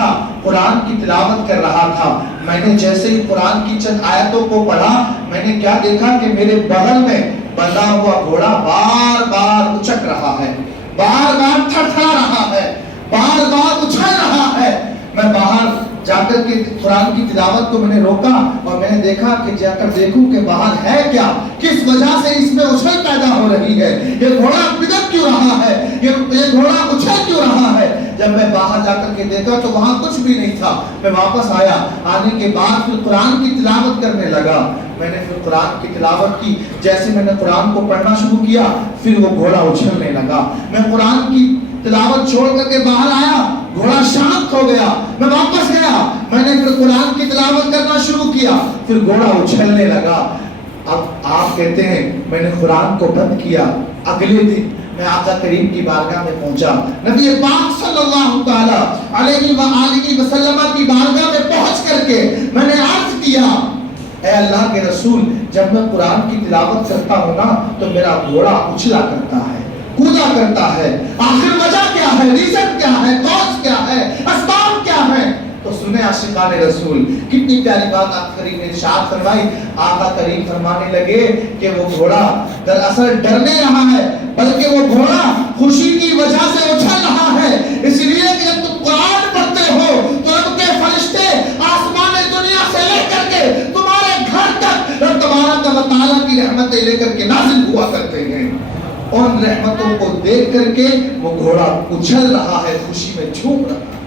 تھا قرآن کی تلاوت کر رہا تھا. میں نے جیسے ہی قرآن کی چند آیتوں کو پڑھا میں نے کیا دیکھا کہ میرے بغل میں بندھا ہوا گھوڑا بار بار اچک رہا ہے, بار بار تھرتھرا رہا ہے, بار بار اچھل رہا ہے. میں باہر جا کر کے قرآن کی تلاوت کو میں نے روکا اور میں نے دیکھا کہ جا کر دیکھوں کہ باہر ہے کیا, کس وجہ سے اس میں اچھل پیدا ہو رہی ہے, یہ گھوڑا پدک کیوں رہا ہے, یہ گھوڑا اچھل کیوں رہا ہے. جب میں باہر جا کر کے دیکھا تو وہاں کچھ بھی نہیں تھا. میں واپس آیا, آنے کے بعد پھر قرآن کی تلاوت کرنے لگا. میں نے پھر قرآن کی تلاوت کی, جیسے میں نے قرآن کو پڑھنا شروع کیا پھر وہ گھوڑا اچھلنے لگا. میں قرآن کی تلاوت چھوڑ کر کے باہر آیا, گھوڑا شانت ہو گیا. میں واپس گیا, میں نے پھر قرآن کی تلاوت کرنا شروع کیا, پھر گھوڑا اچھلنے لگا. اب آپ کہتے ہیں میں نے قرآن کو بند کیا. اگلے دن میں آقا کریم کی بارگاہ میں پہنچا. نبی پاک صلی اللہ تعالی علیہ وآلہ وسلم کی بارگاہ میں پہنچ کر کے میں نے عرض کیا, اے اللہ کے رسول, جب میں قرآن کی تلاوت کرتا ہوں نا تو میرا گھوڑا اچھلا کرتا ہے, کودا کرتا ہے. آخر وجہ کیا ہے, ریزن کیا ہے, کاز کیا ہے, اسباب کیا ہے؟ تو سنیں عاشقان رسول, کتنی پیاری بات آقا کریم نے ارشاد فرمائی. آقا کریم فرمانے لگے کہ وہ گھوڑا دراصل ڈر نہیں رہا ہے بلکہ وہ گھوڑا خوشی کی وجہ سے اچھل رہا ہے. اس لیے کہ جب تم قرآن پڑھتے ہو تو رب کے فرشتے آسمان دنیا سے لے کر کے تمہارے گھر تک رب تبارک و تعالیٰ کی رحمتیں لے کر کے نازل ہوا کرتے ہیں. ان رحمتوں کو دیکھ کر کے وہ گھوڑا اچھل رہا ہے, خوشی میں جھوم رہا ہے.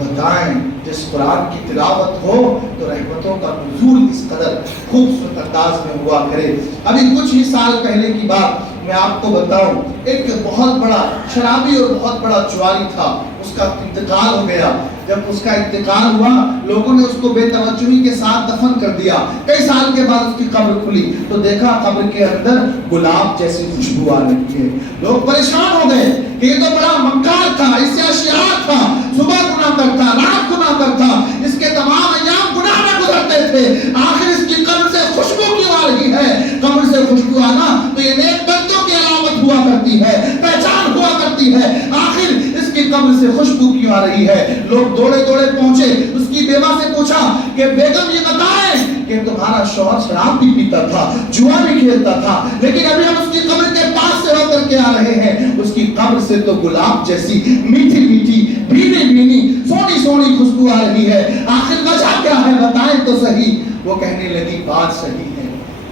بتائیں جس قرآن کی تلاوت ہو تو رحمتوں کا نزول اس قدر خوبصورت انداز میں ہوا کرے. ابھی کچھ ہی سال پہلے کی بات میں آپ کو بتاؤں, ایک بہت بڑا شرابی اور بہت بڑا جواری تھا, اس کا انتقال ہو گیا. جب اس کا انتقال ہوا لوگوں نے اس کو بے توجہی کے ساتھ دفن کر دیا. کئی سال کے بعد اس کی قبر کھلی تو دیکھا قبر کے اندر گلاب جیسی خوشبو آ رہی ہے. لوگ پریشان ہو گئے کہ یہ تو بڑا مکار تھا, اس سے اشیاء تھا, صبح گناہ کرتا, رات گناہ کرتا, اس کے تمام ایام گناہ میں گزرتے تھے, آخر اس کی قبر سے خوشبو کیوں آ رہی ہے؟ قبر سے خوشبو آنا تو یہ نیک بندوں کی علامت ہوا کرتی ہے, پہچان ہوا کرتی ہے. آخر اس کی قبر سے خوشبو کیوں آ رہی ہے؟ لوگ دوڑے دوڑے پہنچے, اس کی بیوہ سے پوچھا کہ بیگم یہ بتائیں کہ تمہارا شوہر شراب بھی پیتا تھا, جوا بھی کھیلتا تھا, لیکن ابھی ہم اس کی قبر کے پاس سے ہو کر کے آ رہے ہیں, اس کی قبر سے تو گلاب جیسی میٹھی میٹھی بھینی بھینی سونی سونی خوشبو آ رہی ہے. آخر وجہ کیا ہے بتائیں تو صحیح. وہ کہنے لگی بات صحیح ہے,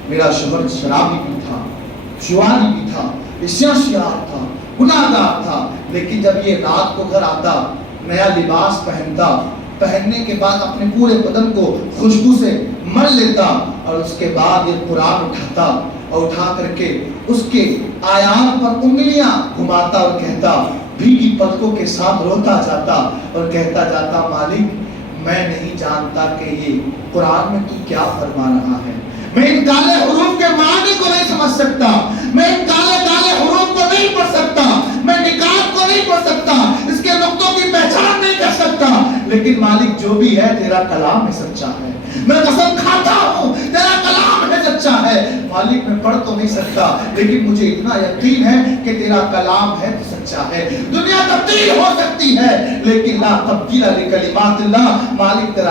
میرا شوہر شرابی بھی تھا, جواری بھی تھا, عشیار تھا, گناہگار تھا, لیکن جب یہ رات کو گھر آتا, نیا لباس پہنتا, پہننے کے بعد اپنے پورے بدن کو خوشبو سے مل لیتا اور اس کے بعد یہ قرآن اٹھاتا اور اٹھا کر کے اس کے آیات پر انگلیاں گھماتا اور کہتا, بھیگی پلکوں کے ساتھ روتا جاتا اور کہتا جاتا, مالک میں نہیں جانتا کہ یہ قرآن میں تو کیا فرما رہا ہے. میں ان کالے حروف کے معنی کو نہیں سمجھ سکتا, میں ان کالے کالے حروف کو نہیں پڑھ سکتا, میں نکات کو نہیں پڑھ سکتا, اس کے نقطوں کی پہچان نہیں کر سکتا, لیکن مالک جو بھی ہے تیرا کلام ہے سچا ہے. میں قسم کھاتا ہوں تیرا کلام ہے سچا ہے. مالک میں پڑھ تو نہیں سکتا لیکن مجھے اتنا یقین ہے کہ تیرا کلام ہے تو سچا ہے. دنیا تبدیل ہو سکتی ہے لیکن لا تبدیل لکلمات اللہ. مالک تیرا